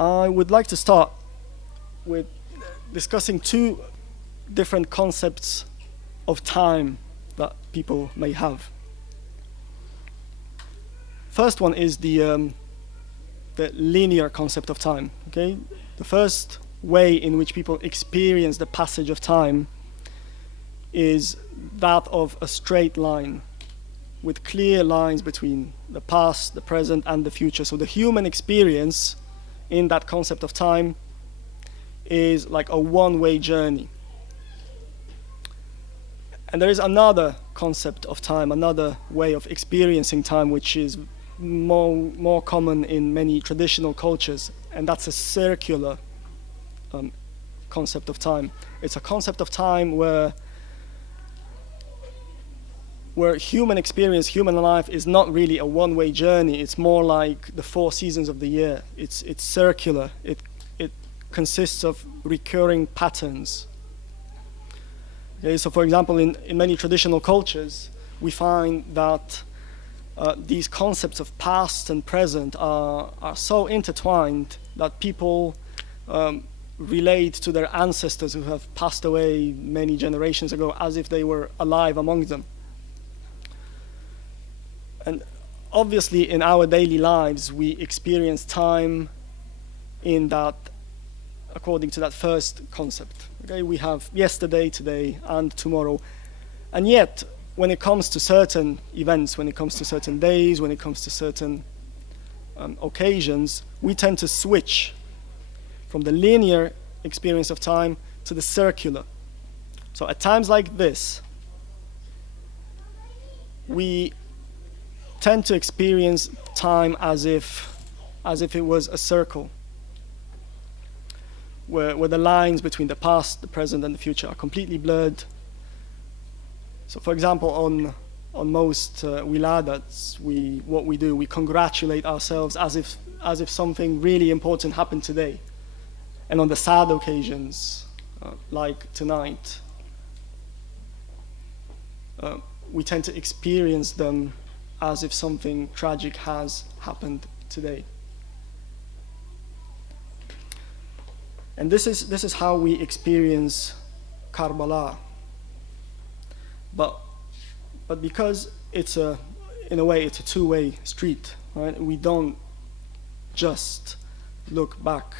I would like to start with discussing two different concepts of time that people may have. First one is the linear concept of time. Okay, the first way in which people experience the passage of time is that of a straight line with clear lines between the past, the present, and the future. So the human experience in that concept of time is like a one-way journey. And there is another concept of time, another way of experiencing time, which is more common in many traditional cultures, and that's a circular concept of time. It's a concept of time where human experience, human life is not really a one-way journey. It's more like the 4 seasons of the year. It's circular. It consists of recurring patterns. Okay, so for example, in many traditional cultures, we find that these concepts of past and present are so intertwined that people relate to their ancestors who have passed away many generations ago as if they were alive among them. And obviously in our daily lives, we experience time in that, according to that first concept. Okay, we have yesterday, today, and tomorrow. And yet, when it comes to certain events, when it comes to certain days, when it comes to certain occasions, we tend to switch from the linear experience of time to the circular. So at times like this, we tend to experience time as if it was a circle, where the lines between the past, the present, and the future are completely blurred. So, for example, on most wiladats, we congratulate ourselves as if something really important happened today, and on the sad occasions, like tonight, we tend to experience them as if something tragic has happened today. And this is how we experience Karbala. But because in a way it's a two-way street, right? We don't just look back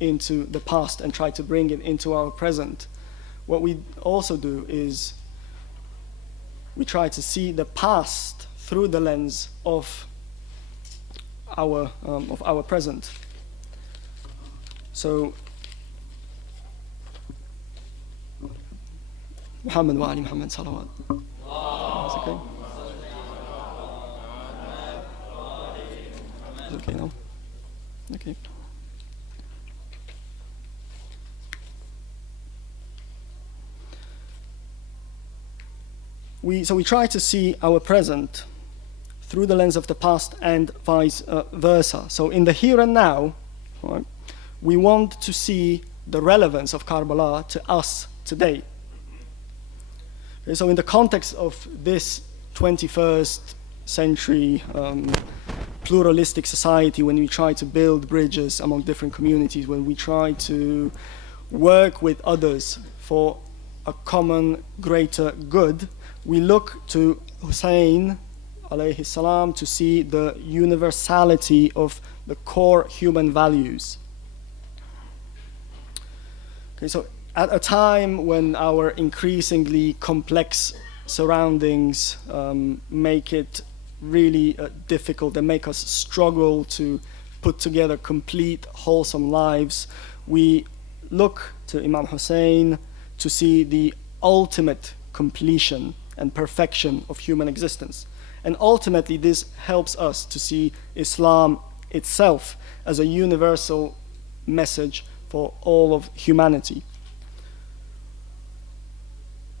into the past and try to bring it into our present. What we also do is we try to see the past through the lens of our present. So Muhammad wa ali Muhammad salawat. Is okay? Is it okay now? Okay. So we try to see our present through the lens of the past and vice versa. So in the here and now, right, we want to see the relevance of Karbala to us today. Okay, so in the context of this 21st century pluralistic society, when we try to build bridges among different communities, when we try to work with others for a common greater good, we look to Hussein alayhi salam to see the universality of the core human values. Okay, so at a time when our increasingly complex surroundings make it really difficult, they make us struggle to put together complete, wholesome lives, we look to Imam Hussein to see the ultimate completion and perfection of human existence. And ultimately, this helps us to see Islam itself as a universal message for all of humanity,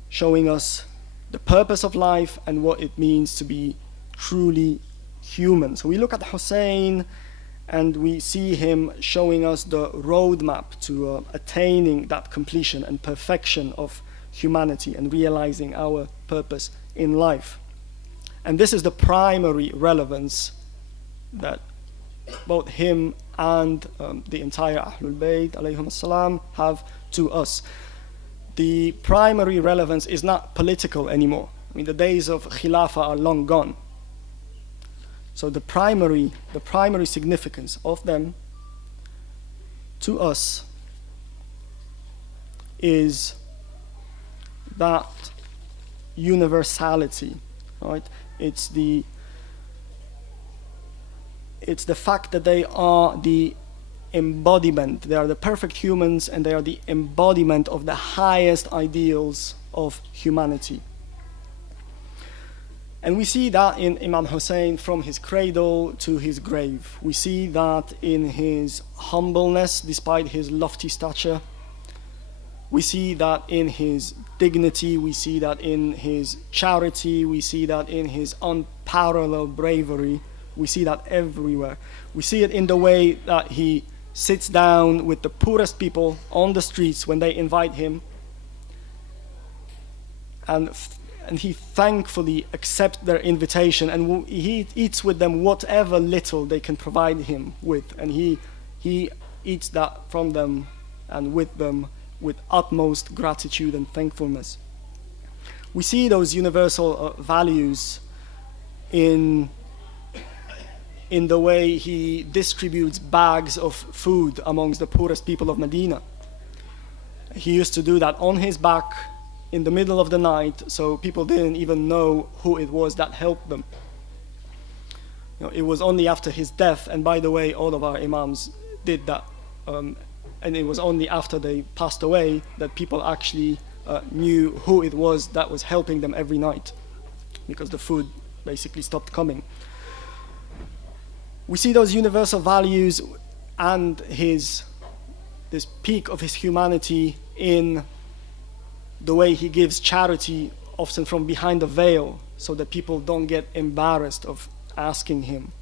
showing us the purpose of life and what it means to be truly human. So we look at Hussein and we see him showing us the roadmap to attaining that completion and perfection of humanity and realizing our purpose in life. And this is the primary relevance that both him and the entire Ahlul Bayt alayhim as-salam have to us. The primary relevance is not political anymore. I mean, the days of Khilafah are long gone. So the primary significance of them to us is that universality, right? It's the fact that they are the embodiment, they are the perfect humans, and they are the embodiment of the highest ideals of humanity. And we see that in Imam Hussein from his cradle to his grave. We see that in his humbleness despite his lofty stature. We see that in his dignity, we see that in his charity, we see that in his unparalleled bravery. We see that everywhere. We see it in the way that he sits down with the poorest people on the streets when they invite him, and he thankfully accepts their invitation, and he eats with them whatever little they can provide him with, and he eats that from them and with them with utmost gratitude and thankfulness. We see those universal values in the way he distributes bags of food amongst the poorest people of Medina. He used to do that on his back in the middle of the night, so people didn't even know who it was that helped them. It was only after his death, and by the way, all of our Imams did that, and it was only after they passed away that people actually knew who it was that was helping them every night, because the food basically stopped coming. We see those universal values and this peak of his humanity in the way he gives charity, often from behind the veil, so that people don't get embarrassed of asking him.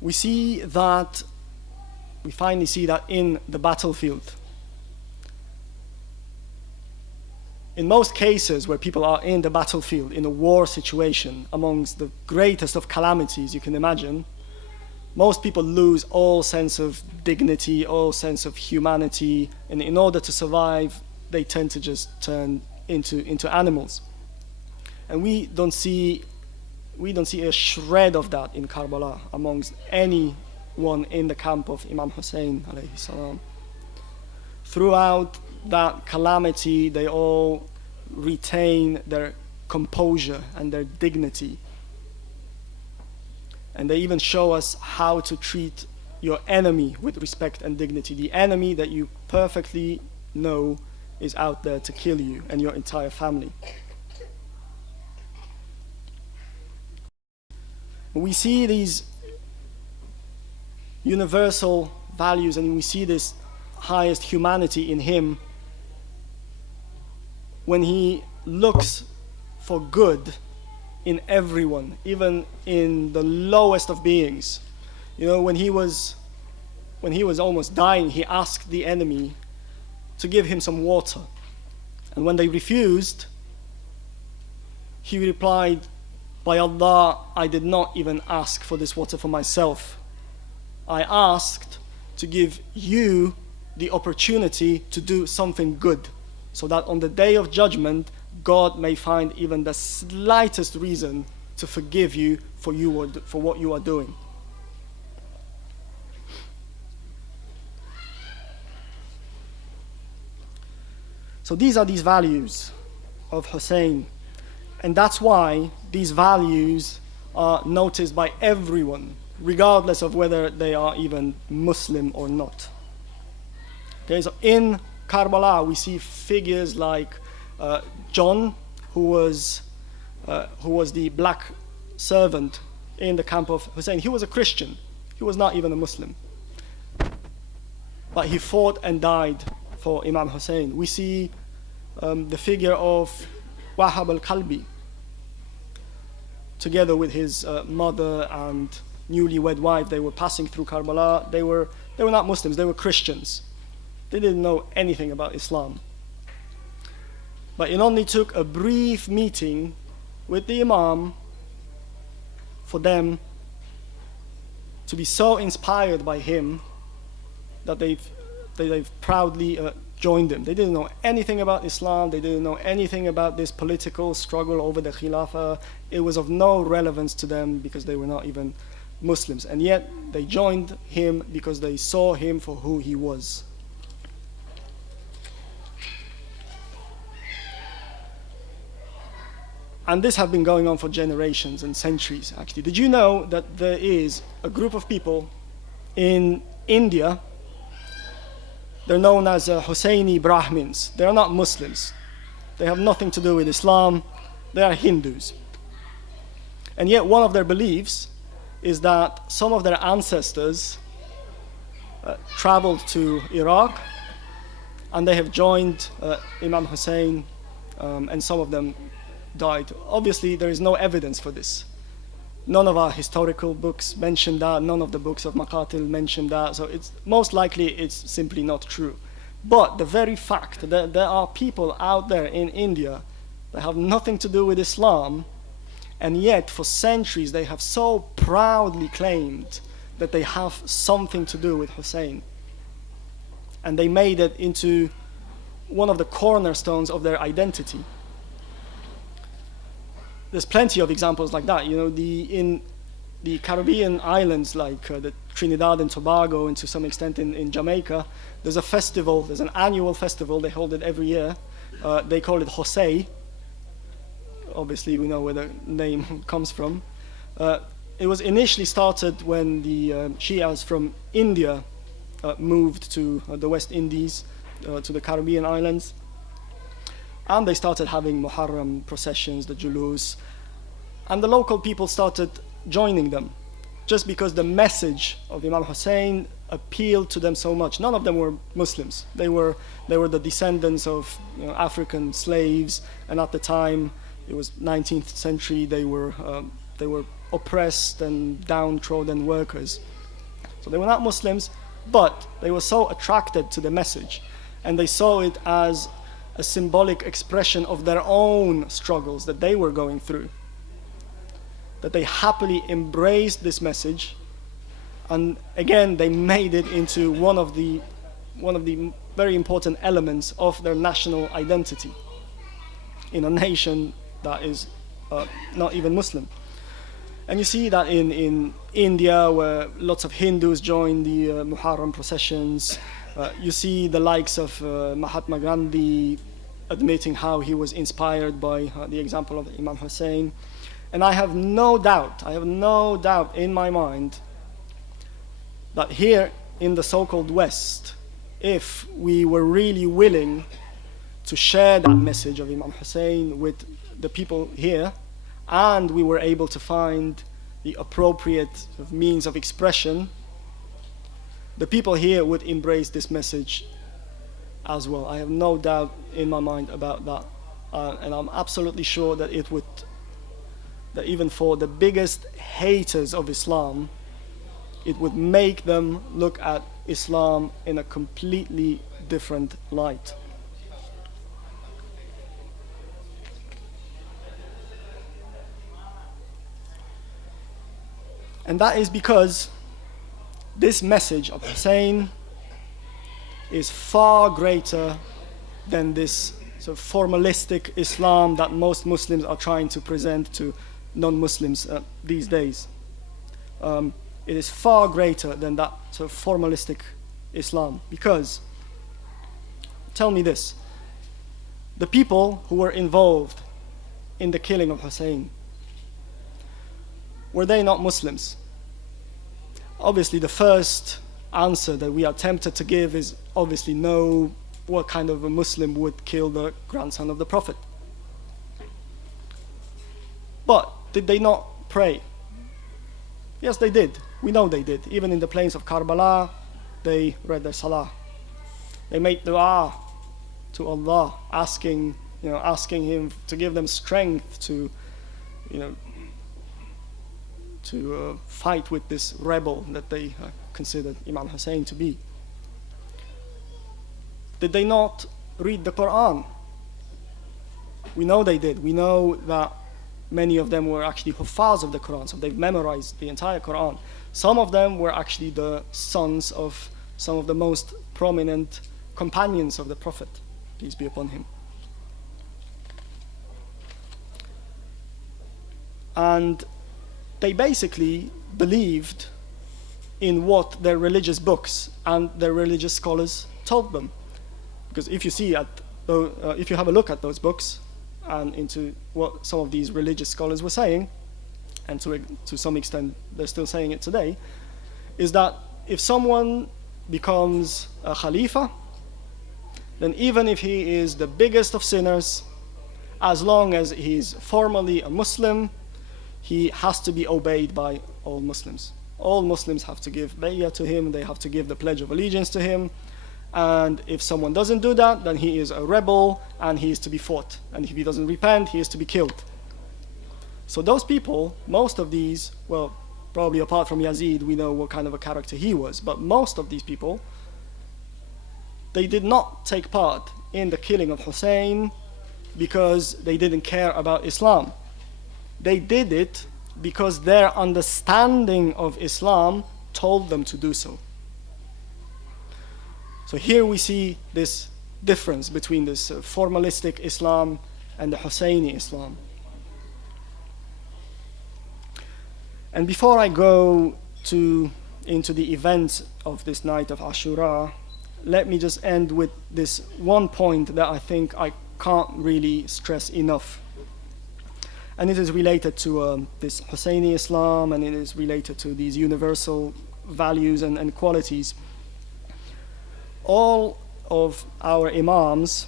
We finally see that in the battlefield. In most cases where people are in the battlefield, in a war situation, amongst the greatest of calamities you can imagine, most people lose all sense of dignity, all sense of humanity, and in order to survive, they tend to just turn into animals. And we don't see a shred of that in Karbala amongst anyone in the camp of Imam Hussein alayhi salam. Throughout that calamity, they all retain their composure and their dignity. And they even show us how to treat your enemy with respect and dignity. The enemy that you perfectly know is out there to kill you and your entire family. We see these universal values, and we see this highest humanity in him when he looks for good in everyone, even in the lowest of beings. When he was almost dying, he asked the enemy to give him some water. And when they refused, he replied, "By Allah, I did not even ask for this water for myself. I asked to give you the opportunity to do something good, so that on the day of judgment, God may find even the slightest reason to forgive you for what you are doing." So these are these values of Hussein, and that's why these values are noticed by everyone, regardless of whether they are even Muslim or not. Okay, so in Karbala we see figures like John, who was the black servant in the camp of Hussein. He was a Christian. He was not even a Muslim, but he fought and died for Imam Hussein. We see the figure of Wahab al-Kalbi, together with his mother and newlywed wife. They were passing through Karbala. They were not Muslims, they were Christians. They didn't know anything about Islam. But it only took a brief meeting with the Imam for them to be so inspired by him that they've proudly joined him. They didn't know anything about Islam. They didn't know anything about this political struggle over the Khilafah. It was of no relevance to them because they were not even Muslims. And yet they joined him because they saw him for who he was. And this has been going on for generations and centuries, actually. Did you know that there is a group of people in India? They're known as Husseini Brahmins. They are not Muslims. They have nothing to do with Islam. They are Hindus. And yet one of their beliefs is that some of their ancestors traveled to Iraq and they have joined Imam Hussein, and some of them died. Obviously, there is no evidence for this. None of our historical books mention that. None of the books of Maqatil mention that. So it's most likely it's simply not true. But the very fact that there are people out there in India that have nothing to do with Islam, and yet for centuries they have so proudly claimed that they have something to do with Hussein. And they made it into one of the cornerstones of their identity. There's plenty of examples like that. You know, in the Caribbean islands like the Trinidad and Tobago, and to some extent in Jamaica, there's a festival, there's an annual festival, they hold it every year. They call it Hosei. Obviously, we know where the name comes from. It was initially started when the Shias from India moved to the West Indies, to the Caribbean islands. And they started having Muharram processions, the Julus. And the local people started joining them just because the message of Imam Hussein appealed to them so much. None of them were Muslims. They were the descendants of African slaves, and at the time, it was 19th century, they were oppressed and downtrodden workers. So they were not Muslims, but they were so attracted to the message, and they saw it as a symbolic expression of their own struggles that they were going through, that they happily embraced this message, and again they made it into one of the very important elements of their national identity in a nation that is not even Muslim. And you see that in India, where lots of Hindus join the Muharram processions. You see the likes of Mahatma Gandhi admitting how he was inspired by the example of Imam Hussein. And I have no doubt in my mind that here in the so-called West, if we were really willing to share that message of Imam Hussein with the people here, and we were able to find the appropriate means of expression, the people here would embrace this message as well. I have no doubt in my mind about that. And I'm absolutely sure that that even for the biggest haters of Islam, it would make them look at Islam in a completely different light. And that is because this message of Hussein is far greater than this sort of formalistic Islam that most Muslims are trying to present to non-Muslims these days. It is far greater than that sort of formalistic Islam, because, tell me this, the people who were involved in the killing of Hussein, were they not Muslims? Obviously, the first answer that we are tempted to give is obviously no. What kind of a Muslim would kill the grandson of the Prophet? But did they not pray? Yes, they did. We know they did. Even in the plains of Karbala, they read their salah. They made dua to Allah, asking Him to give them strength to, to fight with this rebel that they considered Imam Hussein to be. Did they not read the Quran? We know they did. We know that many of them were actually huffaz of the Quran, so they've memorized the entire Quran. Some of them were actually the sons of some of the most prominent companions of the Prophet, peace be upon him. And they basically believed in what their religious books and their religious scholars told them. Because if you have a look at those books and into what some of these religious scholars were saying, and to some extent they're still saying it today, is that if someone becomes a Khalifa, then even if he is the biggest of sinners, as long as he's formally a Muslim, he has to be obeyed by all Muslims. All Muslims have to give bay'ah to him, they have to give the Pledge of Allegiance to him, and if someone doesn't do that, then he is a rebel and he is to be fought. And if he doesn't repent, he is to be killed. So those people, most of these, well, probably apart from Yazid, we know what kind of a character he was, but most of these people, they did not take part in the killing of Hussein because they didn't care about Islam. They did it because their understanding of Islam told them to do so. So here we see this difference between this formalistic Islam and the Husseini Islam. And before I go into the events of this night of Ashura, let me just end with this one point that I think I can't really stress enough. And it is related to this Husseini Islam, and it is related to these universal values and qualities. All of our Imams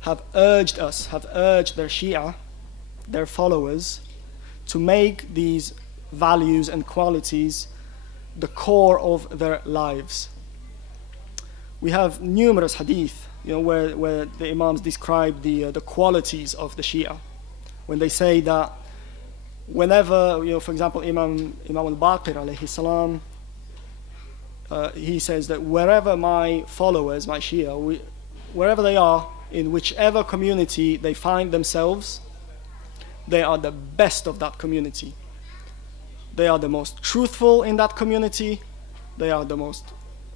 have urged their Shia, their followers, to make these values and qualities the core of their lives. We have numerous hadith, where the Imams describe the qualities of the Shia. When they say that whenever, for example, Imam al-Baqir alayhi salam, he says that wherever my followers, my Shia, wherever they are, in whichever community they find themselves, they are the best of that community. They are the most truthful in that community. They are the most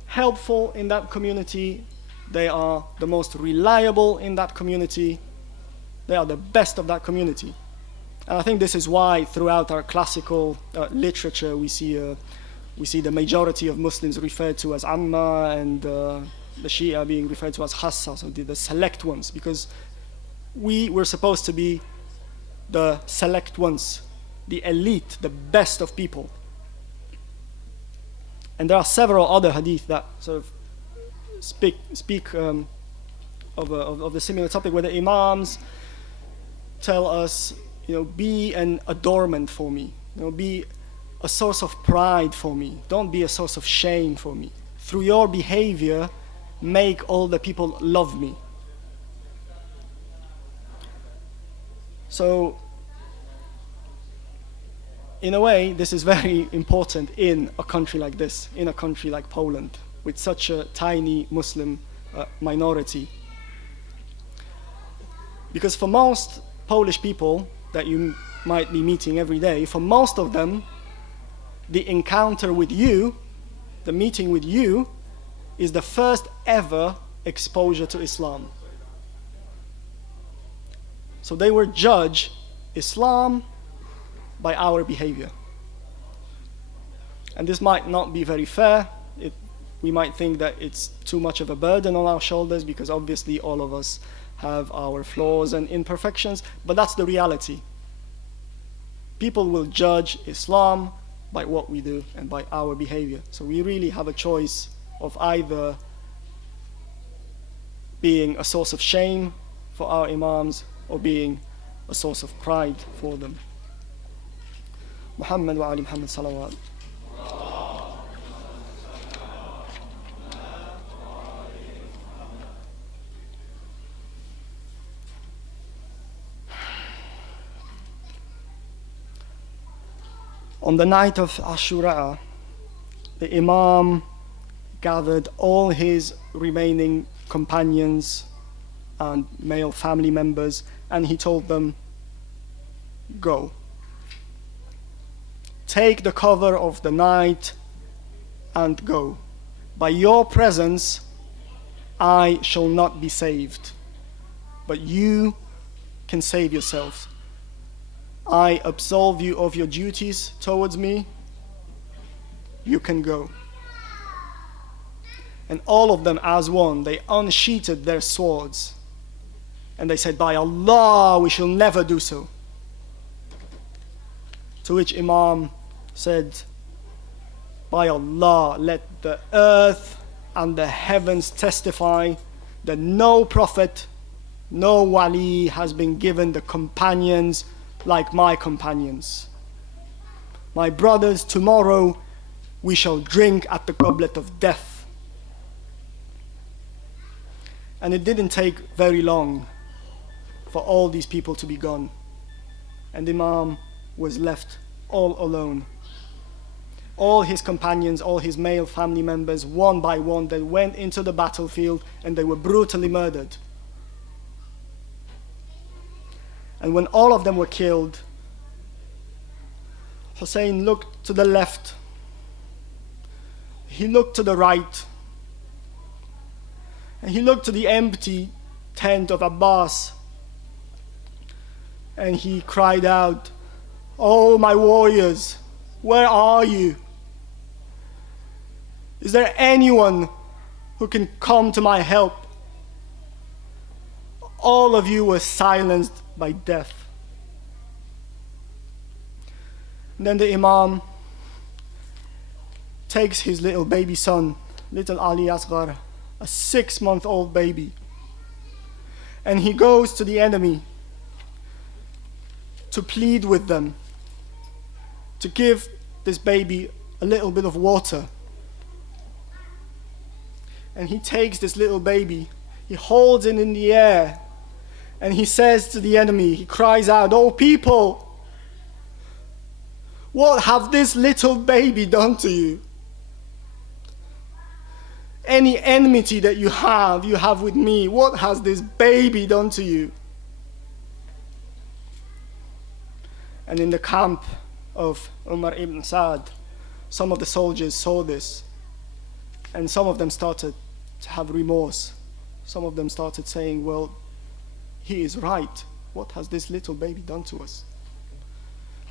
helpful in that community. They are the most reliable in that community. They are the best of that community. And I think this is why throughout our classical literature we see the majority of Muslims referred to as Amma, and the Shia being referred to as Khassa, so the select ones, because we were supposed to be the select ones, the elite, the best of people. And there are several other hadith that sort of speak of the similar topic, where the Imams tell us, be an adornment for me, be a source of pride for me, don't be a source of shame for me. Through your behavior, make all the people love me. So, in a way, this is very important in a country like this, in a country like Poland, with such a tiny Muslim minority. Because for most Polish people that you might be meeting every day, for most of them, the encounter with you, the meeting with you, is the first ever exposure to Islam. So they will judge Islam by our behavior. And this might not be very fair. We might think that it's too much of a burden on our shoulders, because obviously all of us have our flaws and imperfections, but that's the reality. People will judge Islam by what we do and by our behavior. So we really have a choice of either being a source of shame for our Imams or being a source of pride for them. Muhammad wa ali Muhammad salawat. On the night of Ashura, the Imam gathered all his remaining companions and male family members, and he told them, go. Take the cover of the night and go. By your presence, I shall not be saved, but you can save yourself. I absolve you of your duties towards me. You can go. And all of them as one, they unsheathed their swords. And they said, by Allah, we shall never do so. To which Imam said, by Allah, let the earth and the heavens testify that no prophet, no wali has been given the companions like my companions. My brothers, tomorrow we shall drink at the goblet of death. And it didn't take very long for all these people to be gone. And Imam was left all alone. All his companions, all his male family members, one by one, they went into the battlefield and they were brutally murdered. And when all of them were killed, Hussein looked to the left, he looked to the right, and he looked to the empty tent of Abbas, and he cried out, "Oh, my warriors, where are you? Is there anyone who can come to my help?" All of you were silenced by death. And then the Imam takes his little baby son, little Ali Asghar, a 6-month-old baby, and he goes to the enemy to plead with them to give this baby a little bit of water. And he takes this little baby, he holds it in the air, and he says to the enemy, he cries out, "Oh people, what have this little baby done to you? Any enmity that you have with me, what has this baby done to you?" And in the camp of Umar ibn Sa'd, some of the soldiers saw this, and some of them started to have remorse. Some of them started saying, "Well, he is right. What has this little baby done to us?"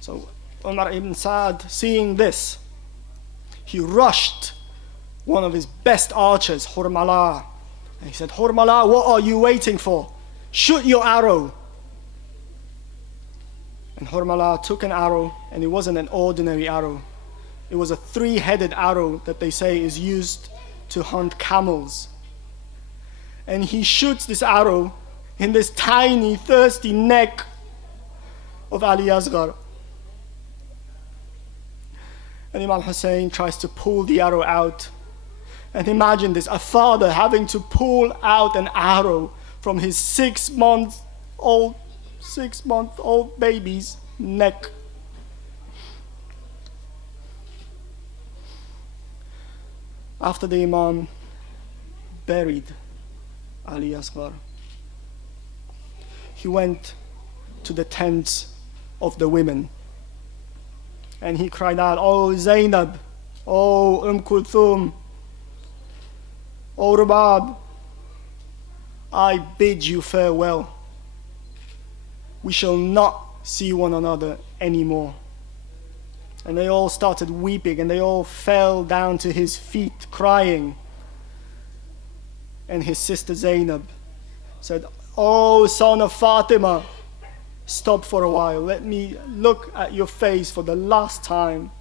So Umar ibn Sa'd, seeing this, he rushed one of his best archers, Hurmala, and he said, "Hurmala, what are you waiting for? Shoot your arrow." And Hurmala took an arrow, and it wasn't an ordinary arrow. It was a 3-headed arrow that they say is used to hunt camels. And he shoots this arrow in this tiny, thirsty neck of Ali Asghar. And Imam Hussein tries to pull the arrow out. And imagine this, a father having to pull out an arrow from his 6-month-old baby's neck. After the Imam buried Ali Asghar, he went to the tents of the women, and he cried out, "Oh Zainab, oh Kulthum, oh Rubab, I bid you farewell. We shall not see one another anymore." And they all started weeping, and they all fell down to his feet crying. And his sister Zainab said, "Oh son of Fatima, stop for a while. Let me look at your face for the last time."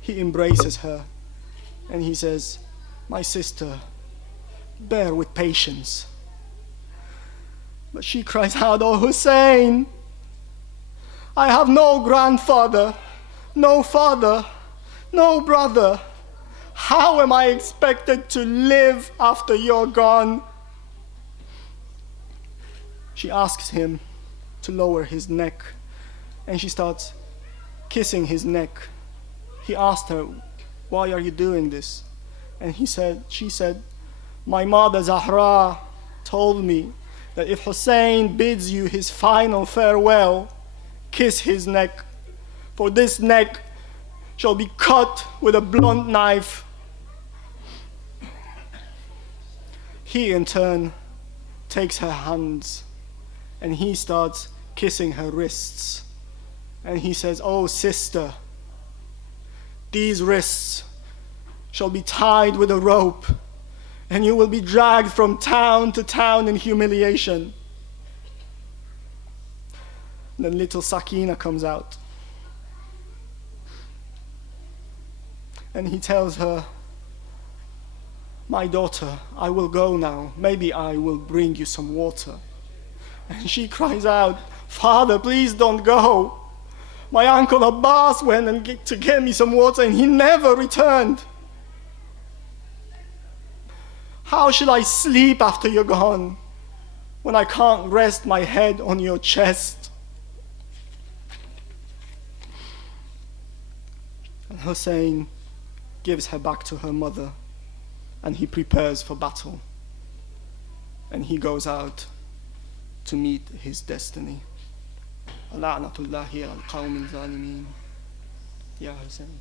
He embraces her and he says, "My sister, bear with patience." But she cries out, "Oh Hussein, I have no grandfather, no father, no brother. How am I expected to live after you're gone?" She asks him to lower his neck, and she starts kissing his neck. He asked her, "Why are you doing this?" And she said, "My mother Zahra told me that if Hussein bids you his final farewell, kiss his neck, for this neck shall be cut with a blunt knife. He in turn takes her hands and he starts kissing her wrists. And he says, "Oh sister, these wrists shall be tied with a rope, and you will be dragged from town to town in humiliation." Then little Sakina comes out. And he tells her, "My daughter, I will go now. Maybe I will bring you some water." And she cries out, "Father, please don't go. My uncle Abbas went to get me some water and he never returned. How shall I sleep after you're gone when I can't rest my head on your chest?" And Hussein gives her back to her mother, and he prepares for battle. And he goes out to meet his destiny. لعنة الله على القوم الظالمين. يا حسين.